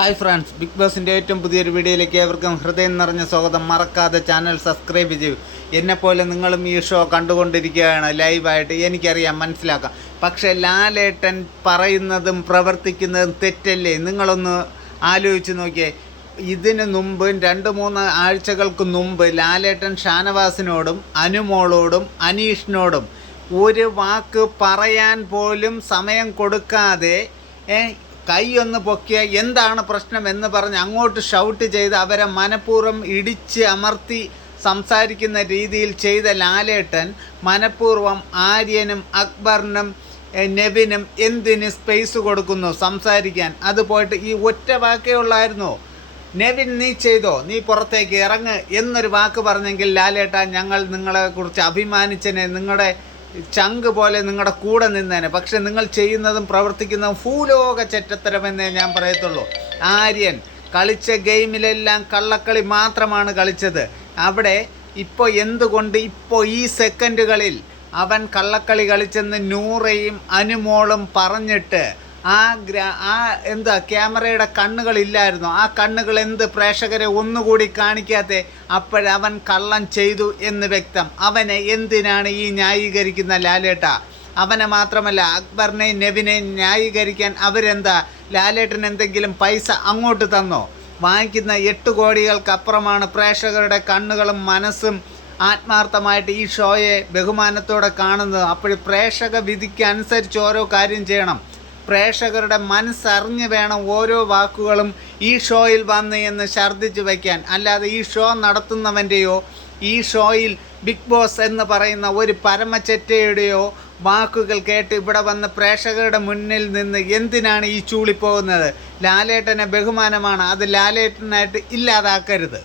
Hi friends big ബോസിന്റെ ഏറ്റവും പുതിയൊരു വീഡിയോയിലേക്ക് ഏവർക്കും ഹൃദയം നിറഞ്ഞ സ്വാഗതം. മറക്കാതെ ചാനൽ സബ്സ്ക്രൈബ് ചെയ്യൂ. എന്നെപ്പോലെ നിങ്ങളും ഈ ഷോ കണ്ടുകൊണ്ടിരിക്കുകയാണ്. ലൈവായിട്ട് എനിക്കറിയാം മനസ്സിലാക്കാം. പക്ഷേ ലാലേട്ടൻ പറയുന്നതും പ്രവർത്തിക്കുന്നതും തെറ്റല്ലേ? നിങ്ങളൊന്ന് ആലോചിച്ച് നോക്കിയേ. ഇതിന് മുമ്പ് രണ്ട് മൂന്ന് ആഴ്ചകൾക്ക് മുമ്പ് ലാലേട്ടൻ ഷാനവാസിനോടും അനുമോളോടും അനീഷിനോടും ഒരു വാക്ക് പറയാൻ പോലും സമയം കൊടുക്കാതെ ഏ, കൈ ഒന്ന് പൊക്കിയ എന്താണ് പ്രശ്നം എന്ന് പറഞ്ഞ് അങ്ങോട്ട് ഷൗട്ട് ചെയ്ത് അവരെ മനഃപൂർവം ഇടിച്ച് അമർത്തി സംസാരിക്കുന്ന രീതിയിൽ ചെയ്ത ലാലേട്ടൻ മനഃപൂർവം ആര്യനും അക്ബറിനും നെവിനും എന്തിന് സ്പേസ് കൊടുക്കുന്നു സംസാരിക്കാൻ? അത് പോയിട്ട് ഈ ഒറ്റ വാക്കേ ഉള്ളായിരുന്നു. നെവിൻ നീ ചെയ്തോ? നീ പുറത്തേക്ക് ഇറങ്ങ് എന്നൊരു വാക്ക് പറഞ്ഞെങ്കിൽ ലാലേട്ട ഞങ്ങൾ നിങ്ങളെ കുറിച്ച് അഭിമാനിച്ചനെ. നിങ്ങളുടെ ചങ്ക് പോലെ നിങ്ങളുടെ കൂടെ നിന്നേനെ. പക്ഷെ നിങ്ങൾ ചെയ്യുന്നതും പ്രവർത്തിക്കുന്നതും ഭൂലോക ചെറ്റത്തരമെന്നേ ഞാൻ പറയത്തുള്ളൂ. ആര്യൻ കളിച്ച ഗെയിമിലെല്ലാം കള്ളക്കളി മാത്രമാണ് കളിച്ചത്. അവിടെ ഇപ്പോൾ എന്തുകൊണ്ട് ഇപ്പോൾ ഈ സെക്കൻഡുകളിൽ അവൻ കള്ളക്കളി കളിച്ചെന്ന് നൂറയും അനുമോളും പറഞ്ഞിട്ട് ആ ഗ്രാ ആ എന്താ ക്യാമറയുടെ കണ്ണുകൾ ഇല്ലായിരുന്നു ആ കണ്ണുകൾ എന്ത് പ്രേക്ഷകരെ ഒന്നുകൂടി കാണിക്കാതെ അപ്പോഴവൻ കള്ളം ചെയ്തു എന്ന് വ്യക്തം. അവനെ എന്തിനാണ് ഈ ന്യായീകരിക്കുന്ന ലാലേട്ട? അവനെ മാത്രമല്ല അക്ബറിനെ നെവിനെ ന്യായീകരിക്കാൻ അവരെന്താ? ലാലേട്ടൻ എന്തെങ്കിലും പൈസ അങ്ങോട്ട് തന്നോ? വാങ്ങിക്കുന്ന എട്ട് കോടികൾക്കപ്പുറമാണ് പ്രേക്ഷകരുടെ കണ്ണുകളും മനസ്സും ആത്മാർത്ഥമായിട്ട് ഈ ഷോയെ ബഹുമാനത്തോടെ കാണുന്നത്. അപ്പോൾ പ്രേക്ഷക വിധിക്കനുസരിച്ച് ഓരോ കാര്യം ചെയ്യണം. പ്രേക്ഷകരുടെ മനസ്സറിഞ്ഞ് വേണം ഓരോ വാക്കുകളും ഈ ഷോയിൽ വന്ന് എന്ന് ഛർദ്ദിച്ച് വയ്ക്കാൻ. അല്ലാതെ ഈ ഷോ നടത്തുന്നവന്റെയോ ഈ ഷോയിൽ ബിഗ് ബോസ് എന്ന് പറയുന്ന ഒരു പരമചെറ്റയുടെയോ വാക്കുകൾ കേട്ട് ഇവിടെ വന്ന് പ്രേക്ഷകരുടെ മുന്നിൽ നിന്ന് എന്തിനാണ് ഈ ചൂളിപ്പോകുന്നത്? ലാലേട്ടനെ ബഹുമാനമാണ്. അത് ലാലേട്ടനായിട്ട് ഇല്ലാതാക്കരുത്.